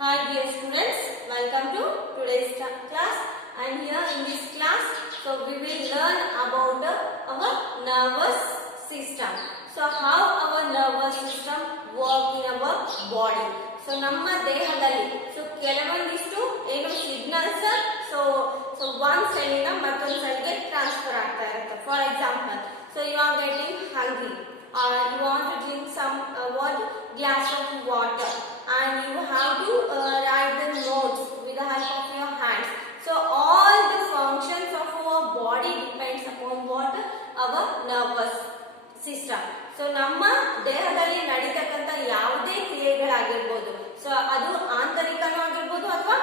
Hi dear students, welcome to today's class, and here in this class, so we will learn about our nervous system. So how our nervous system work in our body. So ನಮ್ಮ ದೇಹದಲ್ಲಿ so ಕೆಲವೊಂದಿಷ್ಟು ಏನು signals so one cell ಇಂದ ಮತ್ತೊಂದು cell ಗೆ transfer ಆಗ್ತಾ ಇರುತ್ತೆ. For example, so you are getting hungry or you want to drink some glass of water, and you have to write the notes with the help of your hands. So all the functions of our body depends upon what our nervous system. So ನಮ್ಮ ದೇಹದಲ್ಲಿ ನಡೀತಕ್ಕಂತ ಯಾವುದೇ ಕ್ರಿಯೆಗಳಾಗಿರಬಹುದು, so ಅದು ಆಂತರಿಕನೂ ಆಗಿರಬಹುದು ಅಥವಾ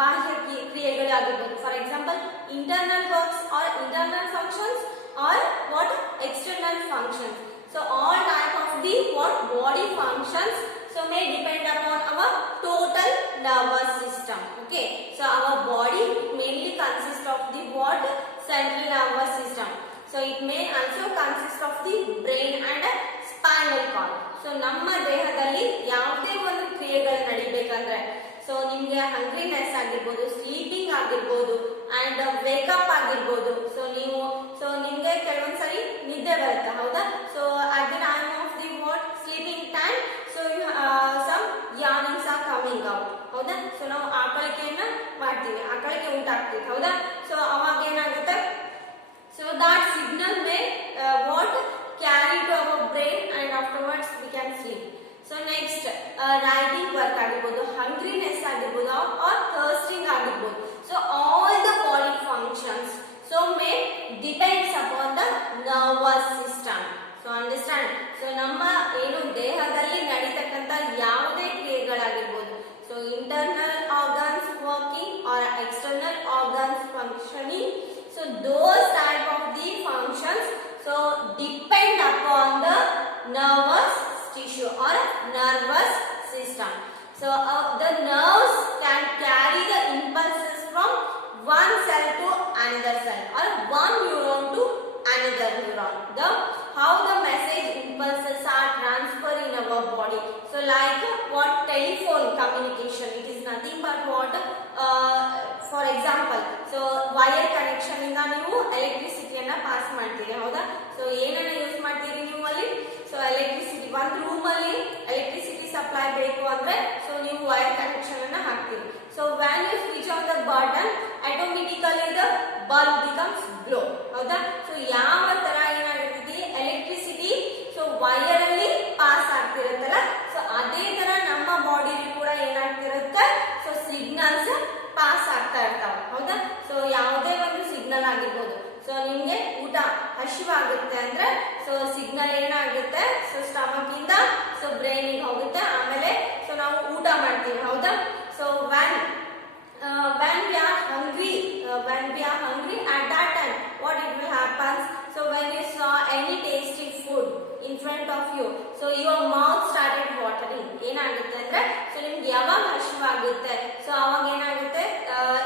ಬಾಹ್ಯ ಕ್ರಿಯೆಗಳಾಗಿರಬಹುದು. For example internal works are internal functions are what external functions. So all type of the what body functions so may depend upon our total nervous system. Okay, so our body mainly consists of the what central nervous system. So it may also consist of the brain and spinal cord. So ನಮ್ಮ ದೇಹದಲ್ಲಿ ಯಾವುದೇ ಒಂದು ಕ್ರಿಯೆಗಳು ನಡಿಬೇಕಂದ್ರೆ so ನಿಮಗೆ ಹಂಗ್ರಿನೆಸ್ ಆಗಿರ್ಬೋದು, sleeping ಆಗಿರ್ಬೋದು and wake up ಆಗಿರ್ಬೋದು. So ನಿಮ್ಗೆ ಕೆಲವೊಂದ್ಸರಿ ನಿದ್ದೆ ಬರುತ್ತೆ, ಹೌದಾ? So at the time of the what sleeping time so some yawnings are coming out, ಹೌದಾ? ಸೊ ನಾವು ಆಕಳಿಕೆಯನ್ನ ಮಾಡ್ತೀವಿ, ಆಕಳಿಕೆ ಊಟ ಆಗ್ತೀವಿ, ಹೌದಾ? ಸೊ ಅವಾಗ ಏನಾಗುತ್ತೆ, so that signal may what carry to our brain and afterwards we can sleep. So next writing work ಆಗಿರಬಹುದು, hungriness ಆಗಿರಬಹುದು or thirsting ಆಗಿರಬಹುದು. So all the body functions so may depends upon the nervous system. So understand, so ನಮ್ಮ ಏನು ದೇಹದಲ್ಲಿ ನಡೀತಕ್ಕಂತ ಯಾವುದೇ ಕ್ರಿಯೆಗಳಾಗಿರಬಹುದು, so internal organs working or external organs functioning, so those type of the functions so depend upon the nervous tissue or nervous system. So the nerves can carry the impulses from one cell to another cell or one neuron to another neuron. How the message impulses are transferred in our body. So like what telephone communication, it is nothing but what for example, so wire connection ಇಂದ ನೀವು ಎಲೆಕ್ಟ್ರಿಸಿಟಿಯನ್ನ pass ಮಾಡ್ತೀರಿ, ಹೌದಾ? So ಏನನ್ನ use ಮಾಡ್ತೀರಿ ನೀವು ಅಲ್ಲಿ? So electricity, ಒಂದು room ಅಲ್ಲಿ ಎಲೆಕ್ಟ್ರಿಸಿಟಿ ಸಪ್ಲೈ ಬೇಕು ಅಂದ್ರೆ ಸೊ ನೀವು ವೈರ್ ಕನೆಕ್ಷನ್ ಅನ್ನ ಹಾಕ್ತೀರಿ. So when you switch on the button automatically the bulb becomes glow, ಹೌದಾ? ಸೊ ಯಾವ ತರ ಏನಾಗಿರ್ತದೆ ಎಲೆಕ್ಟ್ರಿಸಿಟಿ ಸೊ ವೈರ್ ಅಲ್ಲಿ ಪಾಸ್ ಆಗ್ತಿರುತ್ತಲ್ಲ, ಸೊ ಅದೇ ತರ ನಮ್ಮ ಬಾಡಿಲಿ ಕೂಡ ಏನಾಗ್ತಿರುತ್ತೆ, ಸೊ ಸಿಗ್ನಲ್ಸ್ ಪಾಸ್ ಆಗ್ತಾ ಇರ್ತಾವ, ಹೌದಾ? ಸೊ ಯಾವುದೇ ಒಂದು ಸಿಗ್ನಲ್ ಆಗಿರ್ಬೋದು, ಸೊ ನಿಮ್ಗೆ ಊಟ ಹಸಿವಾಗುತ್ತೆ ಅಂದ್ರೆ ಸೊ ಸಿಗ್ನಲ್ ಏನಾಗುತ್ತೆ, ಸೊ ಸ್ಟಮಕ್ ಇಂದ ಸೊ ಬ್ರೈನ್ ಹೋಗುತ್ತೆ, ಆಮೇಲೆ ಸೊ ನಾವು ಊಟ ಮಾಡ್ತೀವಿ, ಹೌದಾ? So when we are hungry at that time what it will happen, so when you saw any tasty food in front of you, so your mouth started watering. ಏನಾಗುತ್ತೆ ಅಂದ್ರೆ so ನಿಮ್ಗೆ ಯಾವಾಗ ಹಸಿವಾಗುತ್ತೆ ಸೊ ಅವಾಗ ಏನಾಗುತ್ತೆ,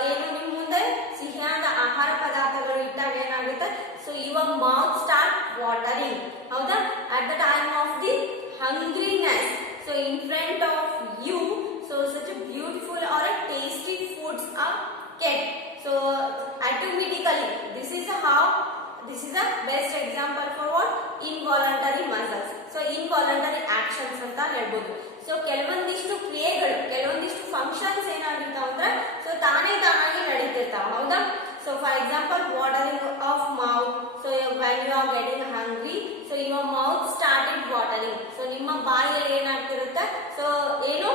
ಏನು ನಿಮ್ಮ ಮುಂದೆ ಸಿಹಿಯಾದ ಆಹಾರ ಪದಾರ್ಥಗಳು ಇಟ್ಟಾಗ ಏನಾಗುತ್ತೆ, so your mouth start watering, ಹೌದಾ? at the time of the hungriness, so in front of you so such a beautiful or a tasty foods are kept, so automatically this is a best example for what involuntary muscles, so involuntary actions ಅಂತ ಹೇಳ್ಬೋದು. So ಕೆಲವೊಂದಿಷ್ಟು ಕ್ರಿಯೆಗಳು, ಕೆಲವೊಂದಿಷ್ಟು functions ಏನಾಗಿರ್ತಾವ ಅಂದ್ರೆ so ತಾನಾಗಿ ನಡೀತಿರ್ತಾವ, ಹೌದಾ? So for example watering of mouth, so when you are getting hungry so your mouth started watering, so ನಿಮ್ಮ ಬಾಯಲ್ಲಿ ಏನಾಗ್ತಿರುತ್ತೆ, ಸೊ ಏನು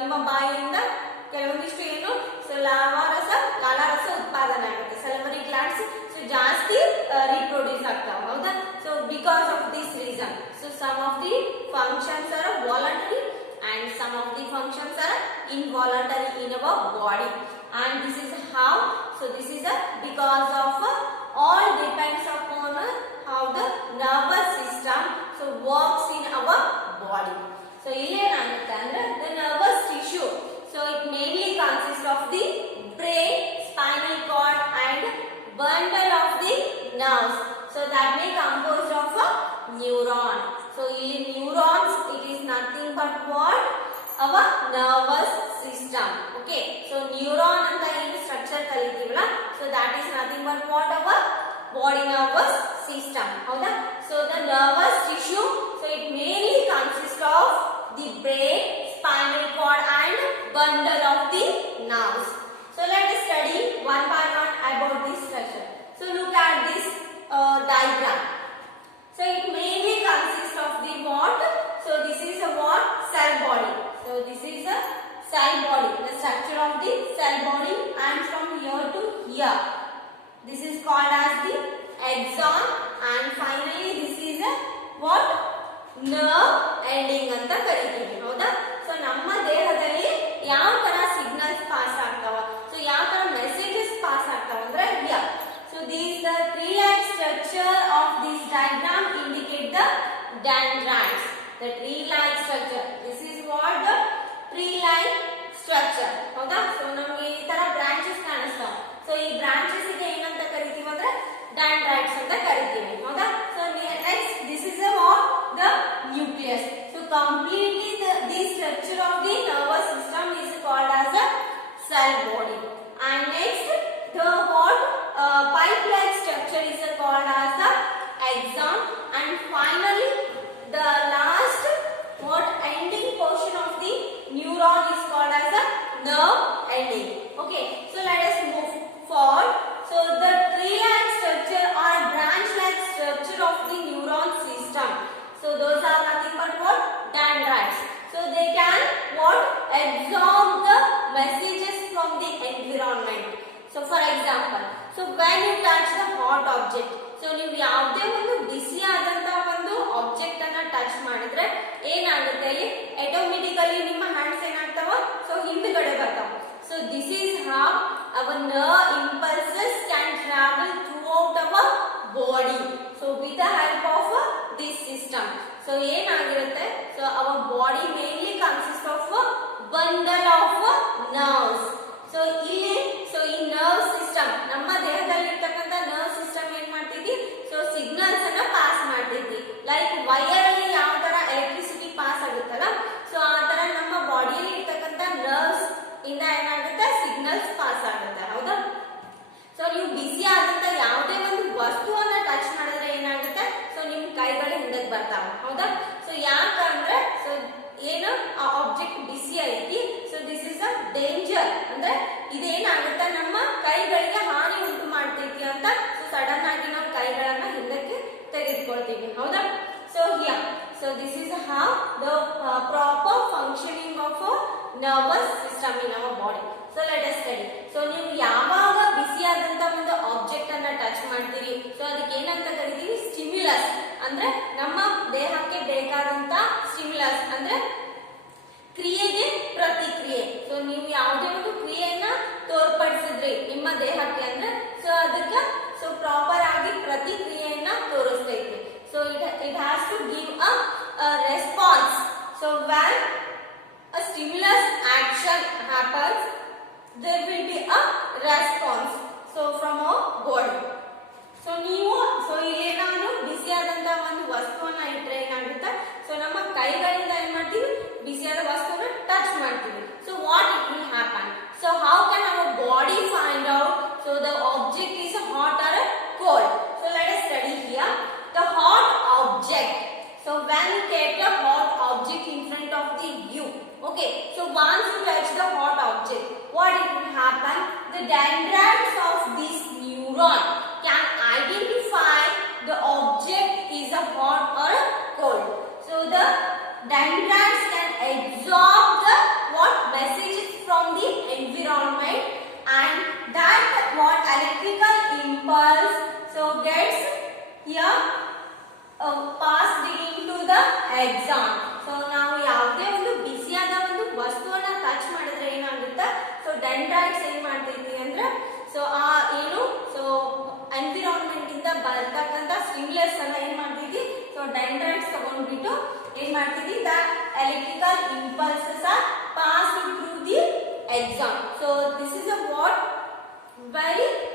ನಿಮ್ಮ ಬಾಯಿಯಿಂದ ಕೆಲವೊಂದಿಷ್ಟು ಏನು ಸೊ ಲಾಲಾರಸ ಉತ್ಪಾದನೆ ಆಗುತ್ತೆ, ಸಲ್ವರಿ ಗ್ಲ್ಯಾಂಡ್ಸ್ ಸೊ ಜಾಸ್ತಿ ರೀಪ್ರೊಡ್ಯೂಸ್ ಆಗ್ತಾವ, ಹೌದಾ? So because of this reason so some of the functions are voluntary and some of the functions are involuntary in our body, and this is how, so this is because of all depends upon how the nervous system so works in our body. So illénagutte andre the nervous tissue, so it mainly consists of the brain, spinal cord and bundle of the nerves, so that may composed of a neuron. So in neurons it is nothing but what our nerve nervous system. Okay, so neuron anta ಏನು structure ಕಲಿತೀವಲ್ಲ, so that is nothing but what our body nervous system. ಹೌದಾ? So the nervous tissue, so it mainly consists of the brain, spinal cord and bundle of the nerves. So let us study one by one about this structure. So look at this diagram. So it mainly consists of the what? So this is a what? Cell body. So this is a cell body, the structure of the cell body, and from here to here, this is called as the axon, and finally this is a what? Nerve ending anta ಕರೀತೀವಿ. ಹೌದಾ? So ನಮ್ಮ ದೇಹದಲ್ಲಿ ಯಾವ ತರ signals pass ಆಗ್ತಾವ, so ಯಾವ ತರ messages pass ಆಗ್ತಾವ ಅಂದ್ರೆ here. So these the tree-like structure of this diagram indicate the dendrites. The tree-like structure. This is what the tree-like structure. ಹೌದಾ? ಸೊ ನಮಗೆ ಈ ತರ ಬ್ರಾಂಚಸ್ ಕಾಣಿಸ್ತಾವ. ಸೊ ಈ ಬ್ರಾಂಚಸ್ ಗೆ ಏನಂತ ಕರಿತೀವಿ ಅಂದ್ರೆ dendrites ಅಂತ ಕರಿತೀವಿ. ಹೌದಾ? So next this is what? The nucleus. So completely the structure of the nervous system is called as a cell body. And next the what? Pipe-like structure is called as the axon, and finally the last what ending portion of the neuron is called as a nerve ending. Okay, so let us move forward. So the tree-like structure or branch-like structure of the neuron system. So those are nothing but what? Dendrites. So they can what? Absorb the messages from the environment. So for example, so when you touch the hot object, so ನೀವು ಯಾವುದೇ ಒಂದು ಬಿಸಿಯಾದಂತ ಒಂದು object ಅನ್ನ touch ಮಾಡಿದ್ರೆ ಏನಾಗುತ್ತೆ, automatically ನಿಮ್ಮ hands ಏನಾಗ್ತಾವ, so ಹಿಂದ್ಗಡೆ ಬರ್ತಾವ. So this is how our nerve impulses can travel throughout our body. So with the help of this system. So ಏನಾಗಿರುತ್ತೆ, so our body mainly consists of a bundle of nerves. So ಇಲ್ಲಿ ಈ nerve system ನಮ್ಮ ದೇಹದಲ್ಲಿ ಇರ್ತಕ್ಕಂಥ nerve system ಏನ್ ಮಾಡ್ತೈತಿ, so signals ಅನ್ನ pass ಮಾಡ್ತೈತಿ. ಲೈಕ್ ವೈರ್ ಅಲ್ಲಿ ಯಾವ ತರ ಎಲೆಕ್ಟ್ರಿಸಿಟಿ ಪಾಸ್ ಆಗುತ್ತಲ್ಲ, ಸೊ ಆ ತರ ನಮ್ಮ ಬಾಡಿಯಲ್ಲಿ ಇರ್ತಕ್ಕಂಥ ನರ್ವ್ಸ್ ಇಂದ ಏನಾಗುತ್ತೆ, ಸಿಗ್ನಲ್ಸ್ ಪಾಸ್ ಆಗುತ್ತೆ. ಹೌದಾ? ಸೊ ನೀವು ಬಿಸಿ ಆದಂತ ಯಾವುದೇ ಒಂದು ವಸ್ತುವನ್ನ ಟಚ್ ಮಾಡಿದ್ರೆ ಏನಾಗುತ್ತೆ, ಸೊ ನಿಮ್ ಕೈಗಳು ಹಿಂದಕ್ಕೆ ಬರ್ತಾವ. ಹೌದಾ? ಸೊ ಯಾಕಂದ್ರೆ ಸೊ ಏನು ಆ ಆಬ್ಜೆಕ್ಟ್ ಬಿಸಿ ಐತಿ, so this is a danger, ಅಂದ್ರೆ ಇದೇನಾಗುತ್ತೆ ನಮ್ಮ ಕೈಗಳಿಗೆ ಹಾನಿ ಉಂಟು ಮಾಡ್ತೈತಿ ಅಂತ, ಸೊ ಸಡನ್ ಆಗಿ ನಾವು ಕೈಗಳನ್ನ ಹಿಂದಕ್ಕೆ ತೆಗೆದುಕೊಳ್ತೀವಿ. ಹೌದಾ? So here, so this is how the proper functioning of nervous system in our body. So let us study. So ನೀವು ಯಾವಾಗ ಬಿಸಿಯಾದಂತ ಒಂದು ಆಬ್ಜೆಕ್ಟ್ ಅನ್ನ ಟಚ್ ಮಾಡ್ತೀರಿ, ಸೊ ಅದಕ್ಕೆ ಏನಂತ ಕರಿತೀವಿ, ಸ್ಟಿಮ್ಯುಲಸ್. ಅಂದ್ರೆ ನಮ್ಮ ದೇಹಕ್ಕೆ ಬೇಕಾದಂತ ಸ್ಟಿಮ್ಯುಲಸ್ ಅಂದ್ರೆ ಕ್ರಿಯೆಗೆ ಪ್ರತಿಕ್ರಿಯೆ. ಸೊ ನೀವು ಯಾವುದೇ ಒಂದು ಕ್ರಿಯೆಯನ್ನ ತೋರ್ಪಡಿಸಿದ್ರಿ ನಿಮ್ಮ ದೇಹಕ್ಕೆ ಅಂದ್ರೆ ಸೊ ಅದಕ್ಕೆ ಸೊ ಪ್ರಾಪರ್ ಆಗಿ ಪ್ರತಿಕ್ರಿಯೆಯನ್ನ ತೋರಿಸ್ತೈತಿ. So it has to give a response. So when a stimulus action happens, there will be a response so from our body. So ನೀವು ಸೊ ಏನಾದ್ರು ಬಿಸಿಯಾದಂತ ಒಂದು ವಸ್ತುವನ್ನ ಇಟ್ಟರೆ ಏನಾಗುತ್ತೆ, ಸೊ ನಮ್ಮ ಕೈಗಳಿಂದ ಏನ್ ಮಾಡ್ತೀವಿ, ಬಿಸಿಯಾದ ವಸ್ತುವನ್ನ ಟಚ್ ಮಾಡ್ತೀವಿ. So what it will happen? So how can our body find out so the object is hot or cold? So let us study here the hot object. So when you take a hot object in front of the you, okay, so once you touch the hot object, what it will happen, the dendrites of this neuron can identify the object is a hot or cold. So the dendrites can absorb the what messages from the environment, and that what electrical impulse so gets here passed into the axon. So ನಾವು ಯಾವುದೇ ಒಂದು ಬಿಸಿಯಾದ ಒಂದು ವಸ್ತುವನ್ನ touch ಮಾಡಿದ್ರೆ ಏನಾಗುತ್ತೆ, so dendrites ಏನ್ ಮಾಡ್ತೈತಿ ಅಂದ್ರೆ ಸೊ ಆ ಏನು ಸೊ ಎನ್ವಿರಾನ್ಮೆಂಟ್ ಇಂದ ಬರ್ತಕ್ಕಂಥ ಸ್ಟಿಮ್ಯುಲಸ್ ಅನ್ನ ಏನ್ ಮಾಡ್ತೈತಿ, ಸೊ ಡೆಂಡ್ರೈಟ್ಸ್ ತಗೊಂಡ್ಬಿಟ್ಟು ಏನ್ ಮಾಡ್ತೈತಿ, that electrical impulses are passed through the axon. So this is a what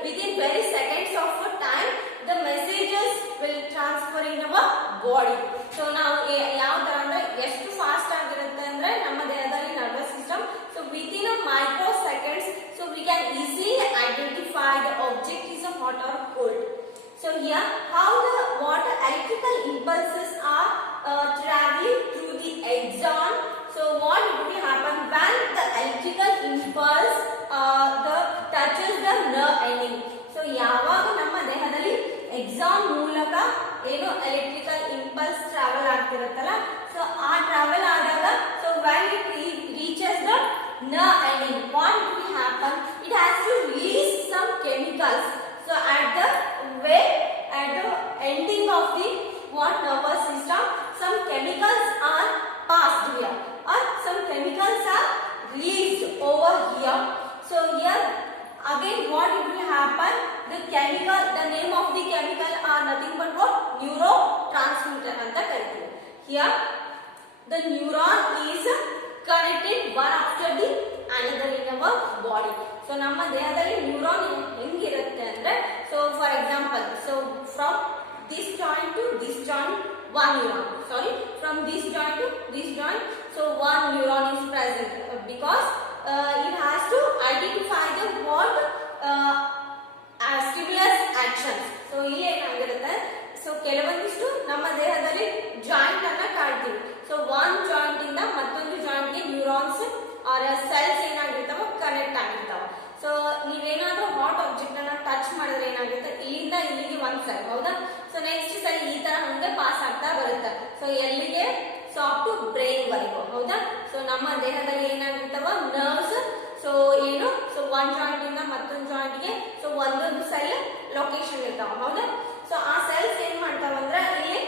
within very seconds of a time the messages will transfer in our body. So ನಾವು ಯಾವ ತರ ಅಂದ್ರೆ ಎಷ್ಟು ಫಾಸ್ಟ್ ಆಗಿರುತ್ತೆ ಅಂದ್ರೆ ನಮ್ಮ ದೇಹದಲ್ಲಿ nervous system here how the what electrical impulses are traveling through the axon. So what it will happen when the electrical impulse touches the nerve ending. So ಯಾವಾಗ ನಮ್ಮ ದೇಹದಲ್ಲಿ ಎಕ್ಸಾನ್ ಮೂಲಕ ಏನು ಎಲೆಕ್ಟ್ರಿಕಲ್ ಇಂಪಲ್ಸ್ ಟ್ರಾವೆಲ್ ಆಗ್ತಿರುತ್ತಲ್ಲ, ಸೊ ಆ travel ಆದಾಗ so when it reaches the nerve ending, what it will happen, it has to release some chemicals. So at the ending of the what nervous system, some chemicals are passed here or some chemicals are released over here. So here again what it will happen, the name of the chemical are nothing but what, neurotransmitter anta kariತೀವಿ. Here the neuron is connected one after the another in our body. So ನಮ್ಮ ದೇಹದಲ್ಲಿ neuron ಹೆಂಗಿರುತ್ತೆ ಅಂದ್ರೆ, so for example, so from this joint to this joint one neuron, from this joint to this joint, so one neuron is present because it has to identify the what stimulus actions. So ಇಲ್ಲಿ ಏನಾಗಿರುತ್ತೆ, so ಕೆಲವೊಂದಿಷ್ಟು ನಮ್ಮ ದೇಹದಲ್ಲಿ joint ಅನ್ನ ಕಾಣ್ತೀವಿ. So one joint ಇಂದ ಮತ್ತೊಂದು joint ಗೆ ನ್ಯೂರಾನ್ಸ್ ಆರ್ ಸೆಲ್ಸ್ ಏನಾಗಿರ್ತಾವ, ಕನೆಕ್ಟ್ ಆಗಿರ್ತಾವ. ಸೊ ನೀವೇನಾದ್ರೂ ಹಾಟ್ ಆಬ್ಜೆಕ್ಟ್ ಅನ್ನ ಟಚ್ ಮಾಡಿದ್ರೆ ಏನಾಗುತ್ತೆ, ಇಲ್ಲಿಂದ ಇಲ್ಲಿಗೆ ಒಂದ್ ಸೆಲ್, ಹೌದಾ? ಸೊ ನೆಕ್ಸ್ಟ್ ಸೆಲ್ ಈ ತರ ಹಂಗೆ ಪಾಸ್ ಆಗ್ತಾ ಬರುತ್ತೆ. ಸೊ ಎಲ್ಲಿಗೆ, ಸಾಫ್ಟ್ ಟು ಬ್ರೈನ್ ವರೆಗೂ, ಹೌದಾ? ಸೊ ನಮ್ಮ ದೇಹದಲ್ಲಿ ಏನಾಗಿರ್ತಾವ ನರ್ವ್ಸ್, ಸೊ ಏನು, ಸೊ ಒಂದ್ ಜಾಯಿಂಟ್ ಇಂದ ಮತ್ತೊಂದು ಜಾಯಿಂಟ್ ಗೆ ಸೊ ಒಂದೊಂದು ಸೆಲ್ ಲೊಕೇಶನ್ ಇರ್ತಾವ, ಹೌದಾ? ಸೊ ಆ ಸೆಲ್ಸ್ ಏನ್ ಮಾಡ್ತಾವ ಅಂದ್ರೆ, ಇಲ್ಲಿ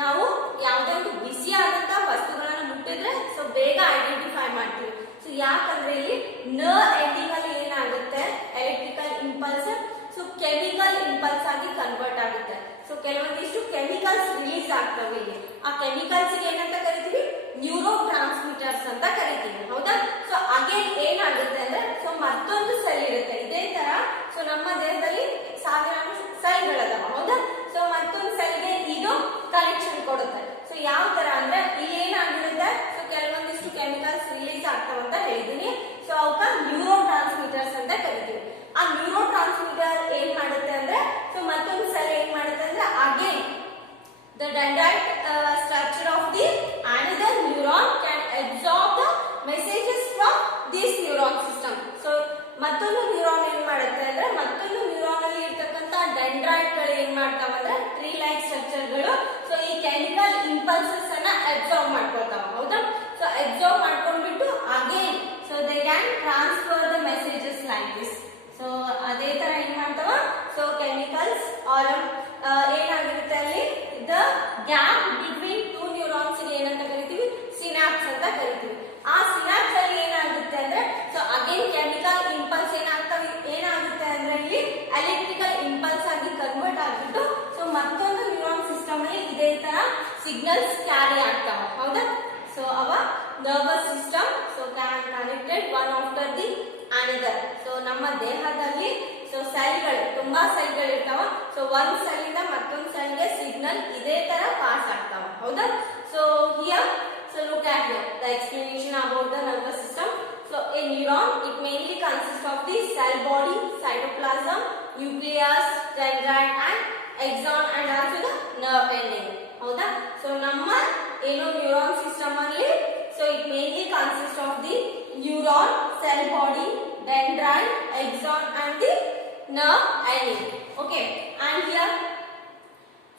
ನಾವು ಯಾವುದೇ ಒಂದು ಬಿಸಿಯಾದಂತ ವಸ್ತುಗಳನ್ನ ಮುಟ್ಟಿದ್ರೆ ಸೊ ಬೇಗ ಐಡೆಂಟಿಫೈ ಮಾಡ್ತೀವಿ. ಸೊ ಯಾಕಂದ್ರೆ ಇಲ್ಲಿ ನರ್ವ್ ಎಂಡಿಂಗ್ ಅಲ್ಲಿ ಏನಾಗುತ್ತೆ, electrical impulse so chemical impulse ಆಗಿ ಕನ್ವರ್ಟ್ ಆಗುತ್ತೆ. ಸೊ ಕೆಲವೊಂದಿಷ್ಟು ಕೆಮಿಕಲ್ಸ್ ರಿಲೀಸ್ ಆಗ್ತವೆ ಇಲ್ಲಿ. ಆ ಕೆಮಿಕಲ್ಸ್ ಏನಂತ ಕರಿತೀವಿ, ನ್ಯೂರೋ ಟ್ರಾನ್ಸ್ಮಿಟರ್ಸ್ ಅಂತ ಕರಿತೀವಿ, ಹೌದಾ? ಸೊ ಅಗೇನ್ ಏನಾಗುತ್ತೆ ಅಂದ್ರೆ, ಸೊ ಮತ್ತೊಂದು ಸೆಲ್ ಇರುತ್ತೆ ಇದೇ ತರ. ಸೊ ನಮ್ಮ ದೇಹದಲ್ಲಿ ಸಾವಿರಾರು ಸೆಲ್ಗಳದಾವ, ಹೌದಾ? ಸೊ ಮತ್ತೊಂದು ಸೆಲ್ಗೆ ಇದು ಕನೆಕ್ಷನ್ ಕೊಡುತ್ತೆ. ಸೊ ಯಾವ ತರ ಅಂದ್ರೆ, ಇಲ್ಲಿ ಏನಾಗಿರುತ್ತೆ, ಸೊ ಕೆಲವೊಂದಿಷ್ಟು ಕೆಮಿಕಲ್ಸ್ ರಿಲೀಸ್ ಆಗ್ತಾವ ಅಂತ ಹೇಳಿದೀನಿ. ಸೊ ಅವಕ್ಕ ನ್ಯೂರೋ ಟ್ರಾನ್ಸ್ಮಿಟರ್ಸ್ ಅಂತ ಕರಿತೀವಿ. ಆ ನ್ಯೂರೋ ಟ್ರಾನ್ಸ್ಮಿಟರ್ ಏನ್ ಮಾಡುತ್ತೆ ಅಂದ್ರೆ, ಸೊ ಮತ್ತೊಂದು ಸೆಲ್ ಏನ್ ಮಾಡುತ್ತೆ ಅಂದ್ರೆ, again the dendrite structure of the another neuron can absorb the messages from this neuron system. So ಮತ್ತೊಂದು ನ್ಯೂರಾನ್ ಏನ್ ಮಾಡುತ್ತೆ ಅಂದ್ರೆ, ಮತ್ತೊಂದು ನ್ಯೂರಾನ್ ಅಲ್ಲಿ ಇರ್ತಕ್ಕಂತ ಡೆಂಡ್ರೈಟ್ ಗಳು ಏನ್ ಮಾಡ್ತಾವ ಅಂದ್ರೆ, ಟ್ರೀ ಲೈಕ್ ಸ್ಟ್ರಕ್ಚರ್ ಗಳು ಸೊ ಈ ಕೆಮಿಕಲ್ ಇಂಪಲ್ಸಸ್ ಅನ್ನ ಅಬ್ಸಾರ್ಬ್ ಮಾಡ್ಕೊಳ್ತಾವ, ಹೌದಾ? ಸೊ ಅಬ್ಸಾರ್ಬ್ ಮಾಡ್ಕೊಂಡ್ಬಿಟ್ಟು again so they can transfer the messages like this. So ಅದೇ ತರ ಏನ್ ಮಾಡ್ತಾವ, ಸೊ ಕೆಮಿಕಲ್ಸ್ ಆರ್ ಏನಾಗಿರುತ್ತೆ ಅಲ್ಲಿ, the gap between two neurons ಏನಂತ ಕರಿತೀವಿ, ಸಿನಾಪ್ಸ್ ಅಂತ ಕರಿತೀವಿ. ಆ ಸಿನಾಪ್ಸ್ ಅಲ್ಲಿ ಏನಾಗುತ್ತೆ ಅಂದ್ರೆ, ಸೊ ಅಗೇನ್ ಕೆಮಿಕಲ್ ಇಂಪಲ್ಸ್ ಏನಾಗುತ್ತೆ ಅಂದ್ರೆ ಇಲ್ಲಿ ಎಲೆಕ್ಟ್ರಿಕಲ್ ಇಂಪಲ್ಸ್ ಆಗಿ ಕನ್ವರ್ಟ್ ಆಗ್ಬಿಟ್ಟು ಸೊ ಮತ್ತೊಂದು ನ್ಯೂರಾನ್ ಸಿಸ್ಟಮ್ ಅಲ್ಲಿ ಇದೇ ತರ ಸಿಗ್ನಲ್ಸ್ ಕ್ಯಾರಿ ಆಗ್ತಾವ, ಹೌದಾ? ಸೊ ಅವ nervous system so connected one after the another. So ನಮ್ಮ ದೇಹದಲ್ಲಿ ಸೊ ಸೆಲ್ಗಳು ತುಂಬಾ ಸೆಲ್ಗಳು ಇರ್ತಾವ. ಸೊ ಒಂದ್ ಸೆಲ್ ಇಂದ ಮತ್ತೊಂದು ಸೆಲ್ಗೆ ಸಿಗ್ನಲ್ ಇದೇ ತರ ಪಾಸ್ ಆಗ್ತಾವ, ಹೌದಾ? So here so look at here the explanation about the nervous system. So a neuron, it mainly consists of the cell body, cytoplasm, nucleus, dendrite and axon and also the nerve ending, ಹೌದಾ? So ನಮ್ಮ ಏನು neuron system ಅಲ್ಲಿ so it mainly consists of the neuron, cell body, dendrite, axon and the nerve ending. Okay, and here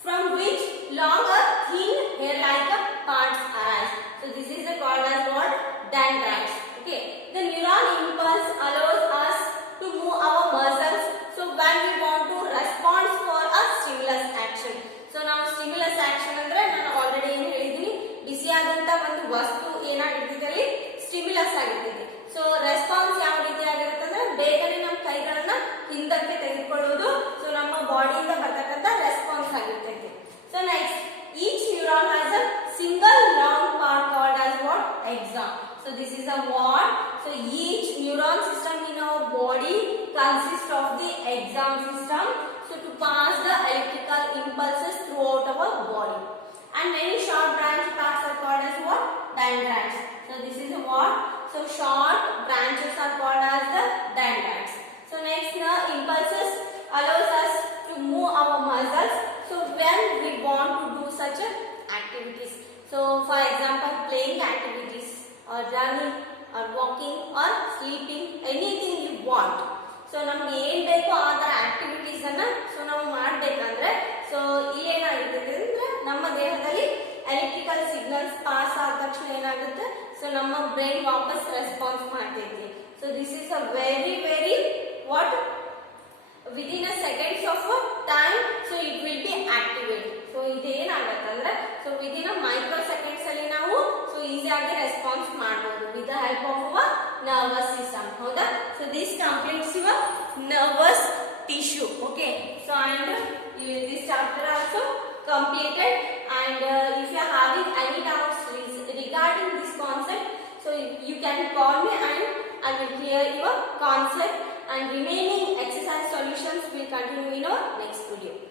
from which long or thin hair-like parts arise. So this is called as what? Dendrites. Okay, the neuron impulse allows us to move our muscles. So when we want to respond for a stimulus action. So now stimulus action ಅಂದ್ರೆ ನಾನು already ಏನು ಹೇಳಿದೀನಿ, ಬಿಸಿಯಾದಂತ ಒಂದು ವಸ್ತು ಏನಾಗಿರ್ತೈತೆ, stimulus ಆಗಿರ್ತೈತಿ. So response ಯಾವ ರೀತಿ ಆಗಿರುತ್ತೆ ಅಂದ್ರೆ, ಬೇಗನೆ ನಮ್ಮ ಕೈಗಳನ್ನ ಹಿಂದಕ್ಕೆ ತೆಗೆದುಕೊಳ್ಳೋದು ಸೊ ನಮ್ಮ ಬಾಡಿಯಿಂದ ಬರ್ತಕ್ಕಂಥ ರೆಸ್ಪಾನ್ಸ್ ಆಗಿರ್ತೈತಿ. So next, each neuron has a single long part called as what? Axon. So this is a what? So each neuron system in our body consists of the axon system. So to pass the electrical impulses throughout our body. And many short branch parts are called as what? Dendrites. So this is a what? So short branches are called as the dendrites. So next, the impulses allows us to move our muscles. or walking or sleeping, anything you want. So ನಮ್ಗೆ ಏನ್ ಬೇಕೋ ಆ ತರ activities ಅನ್ನ so ನಾವು ಮಾಡ್ಬೇಕಂದ್ರೆ so ಇಲ್ಲಿ ಏನಾಗುತ್ತೆ ಅಂದ್ರೆ ನಮ್ಮ ದೇಹದಲ್ಲಿ ಎಲೆಕ್ಟ್ರಿಕಲ್ ಸಿಗ್ನಲ್ಸ್ ಪಾಸ್ ಆದ ತಕ್ಷಣ ಏನಾಗುತ್ತೆ ಸೊ ನಮ್ಮ ಬ್ರೈನ್ ವಾಪಸ್ ರೆಸ್ಪಾನ್ಸ್ ಮಾಡ್ತೈತಿ. So this is a very what within a seconds of a time, so it will be activated. So ಇದೇನಾಗುತ್ತೆ ಅಂದ್ರೆ so within a microseconds ಅಲ್ಲಿ ನಾವು so easy ಆಗಿ ರೆಸ್ಪಾನ್ಸ್ ಮಾಡಬಹುದು with the help of our nervous system. ಹೌದಾ? So this completes your nervous tissue. Okay, so and this chapter also completed, and if you are having any doubts regarding this concept, so you can call me and I will clear your concept, and remaining exercise solutions will continue in our next video.